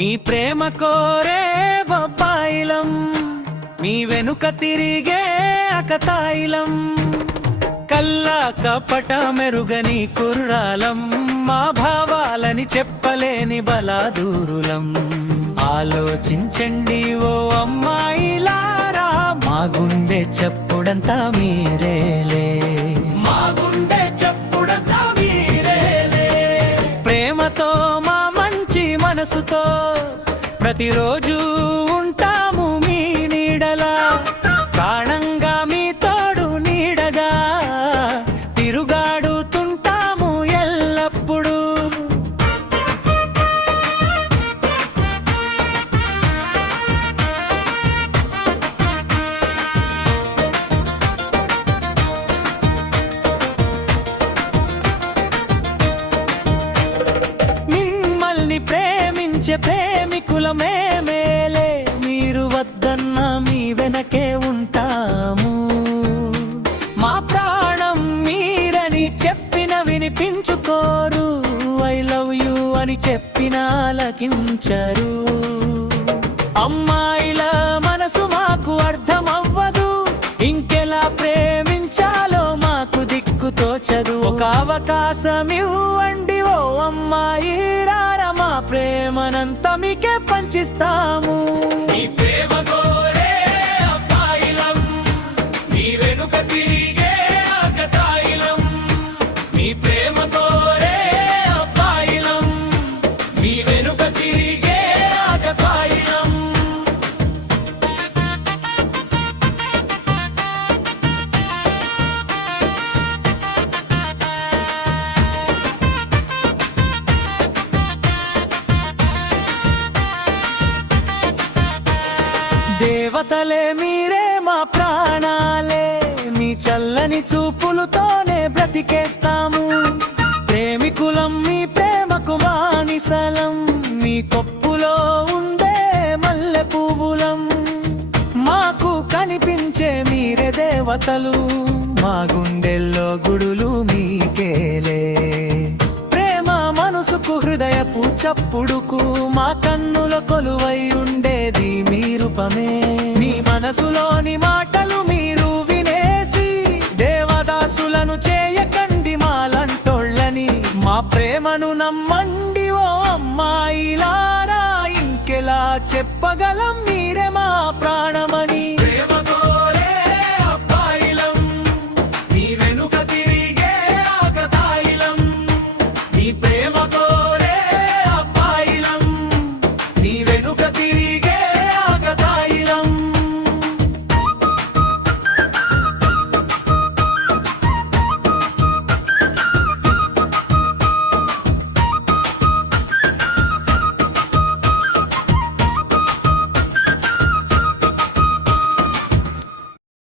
మీ ప్రేమ కోరే బొప్పాయిలం, మీ వెనుక తిరిగే అకతాయిలం, కల్లా కపట మెరుగని కుర్రాలం, మా భావాలని చెప్పలేని బలాదూరులం. ఆలోచించండి ఓ అమ్మాయిలారా, మా గుండె చప్పుడంతా మీరేలే, మా గుండె చప్పుడంతా మీరేలే. ప్రేమతో మా మంచి మనసుతో ప్రతిరోజు ఉంటాము మీ నీడలా, ప్రాణంగా మీ తోడు నీడగా తిరుగాడుతుంటాము ఎల్లప్పుడూ. ప్రేమించే ప్రేమికులమే మేలే, మీరు వద్దన్న మీ వెనకే ఉంటాము. మా ప్రాణం మీరని చెప్పిన వినిపించుకోరు, ఐ లవ్ యూ అని చెప్పిన ఆలకించరు. అమ్మాయిల మనసు మాకు అర్థమవ్వదు, ఇంకెలా ప్రేమించాలో మాకు దిక్కు తోచదు. ఒక అవకాశం ఇవ్వండి ఓ అమ్మాయి, మా ప్రేమనంతా మీకే పంచిస్తాము. మీ ప్రేమ కోరే అబ్బాయిలం, మీ వెనుక తిరిగే అకతాయిలం, మీ ప్రేమ కోరే అబ్బాయిలం, మీ వెనుక తిరిగే అకతాయిలం. దేవతలే మీరే మా ప్రాణాలే, మీ చల్లని చూపులతోనే బ్రతికేస్తాము. ప్రేమికులం మీ ప్రేమకు మానిసలం, మీ కొప్పులో ఉండే మల్లె పువ్వులం. మాకు కనిపించే మీరే దేవతలు, మా గుండెల్లో గుడులు మీకేలే. ప్రేమ మనసుకు హృదయపు చప్పుడుకు, మా కన్నుల కొలువై ఉండేది మీ రూపమే. మీ మనసులోని మాటలు మీరు వినేసి దేవదాసులను చేయకండి మాలంటోళ్ళని. మా ప్రేమను నమ్మండి ఓ అమ్మాయిలారా, ఇంకెలా చెప్పగలం మీరే మా ప్రాణమని.